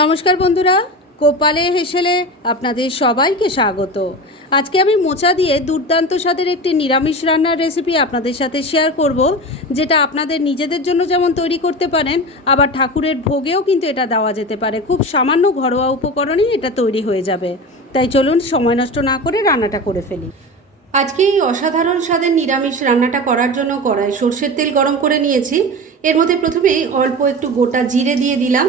নমস্কার বন্ধুরা, কোপালে হেসেলে আপনাদের সবাইকে স্বাগত। আজকে আমি মোচা দিয়ে দুর্দান্ত স্বাদের একটি নিরামিষ রান্নার রেসিপি আপনাদের সাথে শেয়ার করব, যেটা আপনাদের নিজেদের জন্য যেমন তৈরি করতে পারেন, আবার ঠাকুরের ভোগেও কিন্তু এটা দেওয়া যেতে পারে। খুব সামান্য ঘরোয়া উপকরণেই এটা তৈরি হয়ে যাবে। তাই চলুন সময় নষ্ট না করে রান্নাটা করে ফেলি। আজকে এই অসাধারণ স্বাদের নিরামিষ রান্নাটা করার জন্য কড়াই সর্ষের তেল গরম করে নিয়েছি। এর মধ্যে প্রথমেই অল্প একটু গোটা জিরে দিয়ে দিলাম।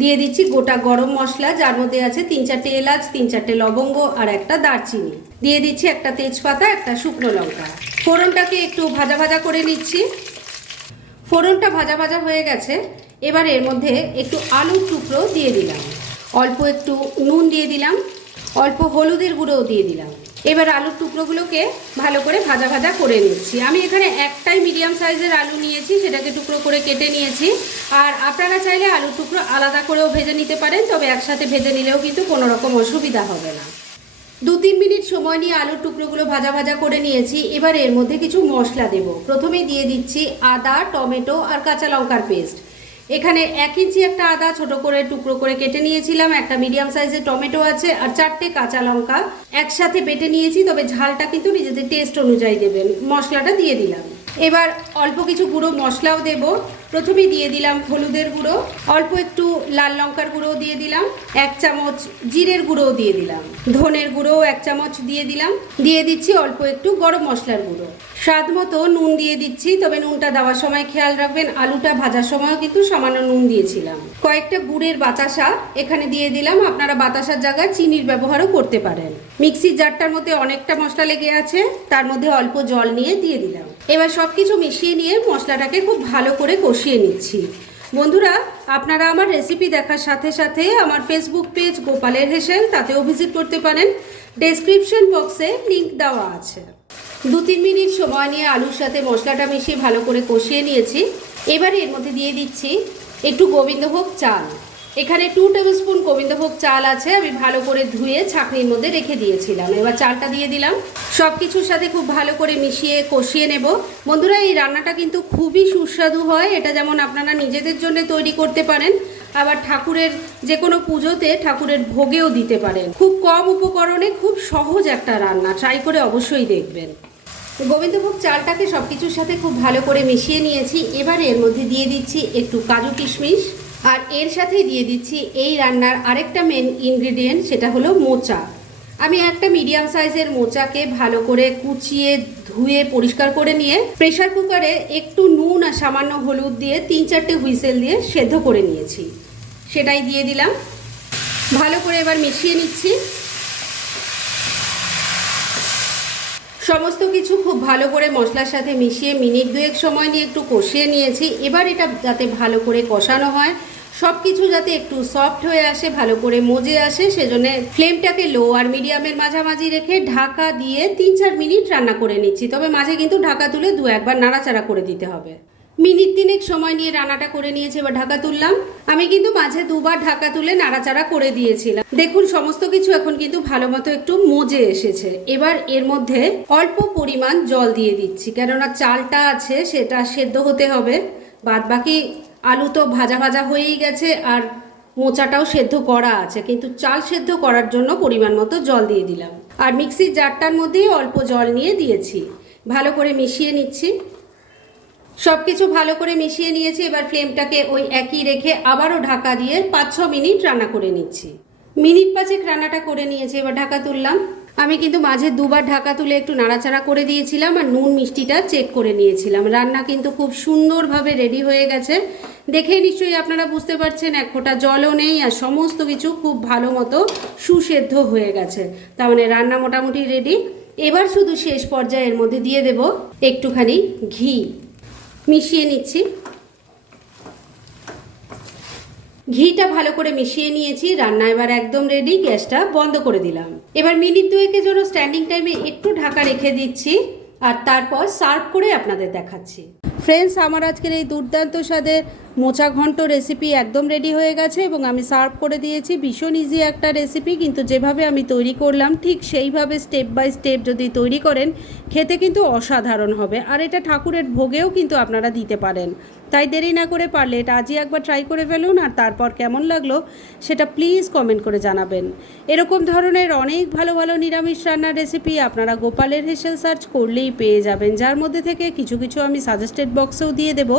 দিয়ে দিচ্ছি গোটা গরম মশলা, যার মধ্যে আছে তিন চারটে এলাচ, তিন চারটে লবঙ্গ আর একটা দারচিনি। দিয়ে দিচ্ছি একটা তেজপাতা, একটা শুকনো লঙ্কা। ফোড়নটাকে একটু ভাজা ভাজা করে নিচ্ছি। ফোড়নটা ভাজা ভাজা হয়ে গেছে। এবার এর মধ্যে একটু আলুর টুকরো দিয়ে দিলাম। অল্প একটু নুন দিয়ে দিলাম। অল্প হলুদের গুঁড়োও দিয়ে দিলাম। এবার আলুর টুকরোগুলোকে ভালো করে ভাজা ভাজা করে নিচ্ছি। আমি এখানে একটাই মিডিয়াম সাইজের আলু নিয়েছি, সেটাকে টুকরো করে কেটে নিয়েছি। আর আপনারা চাইলে আলুর টুকরো আলাদা করেও ভেজে নিতে পারেন, তবে একসাথে ভেজে নিলেও কিন্তু কোনো রকম অসুবিধা হবে না। দু তিন মিনিট সময় নিয়ে আলুর টুকরোগুলো ভাজা ভাজা করে নিয়েছি। এবার এর মধ্যে কিছু মশলা দেব। প্রথমেই দিয়ে দিচ্ছি আদা, টমেটো আর কাঁচা লঙ্কার পেস্ট। এখানে এক ইঞ্চি একটা আদা ছোট করে টুকরো করে কেটে নিয়েছিলাম। একটা মিডিয়াম সাইজের টমেটো আছে আর চারটে কাঁচা লঙ্কা। একসাথে বেটে নিয়েছি, তবে ঝালটা কিন্তু নিজেদের টেস্ট অনুযায়ী দেবেন। মশলাটা দিয়ে দিলাম। এবার অল্প কিছু গুঁড়ো মশলাও দেব। প্রথমেই দিয়ে দিলাম হলুদের গুঁড়ো, অল্প একটু লাল লঙ্কার গুঁড়ো দিয়ে দিলাম, এক চামচ জিরের গুঁড়োও দিয়ে দিলাম। ধনের গুঁড়োও এক চামচ দিয়ে দিলাম। দিয়ে দিচ্ছি অল্প একটু গরম মশলার গুঁড়ো। স্বাদ মতো নুন দিয়ে দিচ্ছি, তবে নুনটা দেওয়ার সময় খেয়াল রাখবেন, আলুটা ভাজার সময়ও কিন্তু সামান্য নুন দিয়েছিলাম। কয়েকটা গুড়ের বাতাসা এখানে দিয়ে দিলাম, আপনারা বাতাসার জায়গায় চিনির ব্যবহারও করতে পারেন। মিক্সির জারটার মধ্যে অনেকটা মশলা লেগে আছে, তার মধ্যে অল্প জল নিয়ে দিয়ে দিলাম। এবার সব কিছু মিশিয়ে নিয়ে মশলাটাকে খুব ভালো করে কষিয়ে নিচ্ছি। বন্ধুরা, আপনারা আমার রেসিপি দেখার সাথে সাথে আমার ফেসবুক পেজ গোপালের হেসেল তাতেও ভিজিট করতে পারেন। ডেসক্রিপশন বক্সে লিংক দেওয়া আছে। দু তিন মিনিট সময় নিয়ে আলুর সাথে মশলাটা মিশিয়ে ভালো করে কষিয়ে নিয়েছি। এবারে এর মধ্যে দিয়ে দিচ্ছি একটু গোবিন্দভোগ চাল। এখানে টু টেবিল স্পুন গোবিন্দভোগ চাল আছে, আমি ভালো করে ধুয়ে ছাঁকনির মধ্যে রেখে দিয়েছিলাম। এবার চালটা দিয়ে দিলাম। সব কিছুর সাথে খুব ভালো করে মিশিয়ে কষিয়ে নেব। বন্ধুরা, এই রান্নাটা কিন্তু খুবই সুস্বাদু হয়। এটা যেমন আপনারা নিজেদের জন্য তৈরি করতে পারেন, আবার ঠাকুরের যে কোনো পুজোতে ঠাকুরের ভোগেও দিতে পারেন। খুব কম উপকরণে খুব সহজ একটা রান্না। ট্রাই করে অবশ্যই দেখবেন। গোবিন্দভোগ চালটাকে সব কিছুর সাথে খুব ভালো করে মিশিয়ে নিয়েছি। এবার এর মধ্যে দিয়ে দিচ্ছি একটু কাজু কিশমিশ। আর এর সাথেই দিয়ে দিচ্ছি এই রান্নার আরেকটা মেন ইনগ্রিডিয়েন্ট সেটা হলো মোচা। আমি একটা মিডিয়াম সাইজের মোচাকে ভালো করে কুচিয়ে, ধুয়ে, পরিষ্কার করে নিয়ে প্রেশার কুকারে একটু নুন আর সামান্য হলুদ দিয়ে তিন চারটে হুইসেল দিয়ে সেদ্ধ করে নিয়েছি। সেটাই দিয়ে দিলাম। ভালো করে এবার মিশিয়ে নিচ্ছি। সমস্ত কিছু খুব ভালো করে মশলার সাথে মিশিয়ে মিনিট দুয়েক সময় নিয়ে একটু কষিয়ে নিয়েছি। এবার এটা যাতে ভালো করে কষানো হয় সব কিছু যাতে একটু সফট হয়ে আসে, ভালো করে মজে আসে, সেজন্য ফ্লেমটাকে লো আর মিডিয়ামের মাঝামাঝি রেখে ঢাকা দিয়ে তিন চার মিনিট রান্না করে নিচ্ছি। তবে মাঝে কিন্তু ঢাকা তুলে দু একবার নাড়াচাড়া করে দিতে হবে। মিনিট তিনেক সময় নিয়ে রান্নাটা করে নিয়েছে, এবার ঢাকা তুললাম। আমি কিন্তু মাঝে দুবার ঢাকা তুলে নাড়াচাড়া করে দিয়েছিলাম। দেখুন, সমস্ত কিছু এখন কিন্তু ভালো মতো একটু মজে এসেছে। এবার এর মধ্যে অল্প পরিমাণ জল দিয়ে দিচ্ছি, কেননা চালটা আছে, সেটা সেদ্ধ হতে হবে। বাদ বাকি আলু তো ভাজা ভাজা হয়েই গেছে আর মোচাটাও সেদ্ধ করা আছে, কিন্তু চাল সেদ্ধ করার জন্য পরিমাণ মতো জল দিয়ে দিলাম। আর মিক্সির জারটার মধ্যেই অল্প জল নিয়ে দিয়েছি। ভালো করে মিশিয়ে নিচ্ছি। সব কিছু ভালো করে মিশিয়ে নিয়েছি, এবার ফ্লেমটাকে ওই একই রেখে আবারও ঢাকা দিয়ে পাঁচ ছ মিনিট রান্না করে নিচ্ছি। মিনিট পাঁচেক রান্নাটা করে নিয়েছি, এবার ঢাকা তুললাম। আমি কিন্তু মাঝে দুবার ঢাকা তুলে একটু নাড়াচাড়া করে দিয়েছিলাম আর নুন মিষ্টিটা চেক করে নিয়েছিলাম। রান্না কিন্তু খুব সুন্দরভাবে রেডি হয়ে গেছে। দেখেই নিশ্চয়ই আপনারা বুঝতে পারছেন, এক ফোঁটা জলও নেই আর সমস্ত কিছু খুব ভালো মতো সুসেদ্ধ হয়ে গেছে। তার মানে রান্না মোটামুটি রেডি এবার শুধু শেষ পর্যায়ের মধ্যে দিয়ে দেব একটুখানি ঘি। মিশিয়ে নিচ্ছি। ঘিটা ভালো করে মিশিয়ে নিয়েছি, রান্না এবার একদম রেডি গ্যাসটা বন্ধ করে দিলাম। এবার মিনিট দুয়েকের জন্য স্ট্যান্ডিং টাইমে একটু ঢাকা রেখে দিচ্ছি, আর তারপর সার্ভ করে আপনাদের দেখাচ্ছি। ফ্রেন্ডস আমার আজকের এই দুর্দান্ত স্বাদের মোচা ঘন্ট রেসিপি একদম রেডি হয়ে গেছে এবং আমি সার্ভ করে দিয়েছি। ভীষণ ইজি একটা রেসিপি কিন্তু যেভাবে আমি তৈরি করলাম, ঠিক সেইভাবে স্টেপ বাই স্টেপ যদি তৈরি করেন, খেতে কিন্তু অসাধারণ হবে। আর এটা ঠাকুরের ভোগেও কিন্তু আপনারা দিতে পারেন। তাই দেরি না করে পারলে এটা আজই একবার ট্রাই করে ফেলুন, আর তারপর কেমন লাগল সেটা প্লিজ কমেন্ট করে জানাবেন। এরকম ধরনের অনেক ভালো ভালো নিরামিষ রান্নার রেসিপি আপনারা গোপালের হেসেল সার্চ করলেই পেয়ে যাবেন, যার মধ্যে থেকে কিছু কিছু আমি সাজেস্টেড বক্সেও দিয়ে দেবো।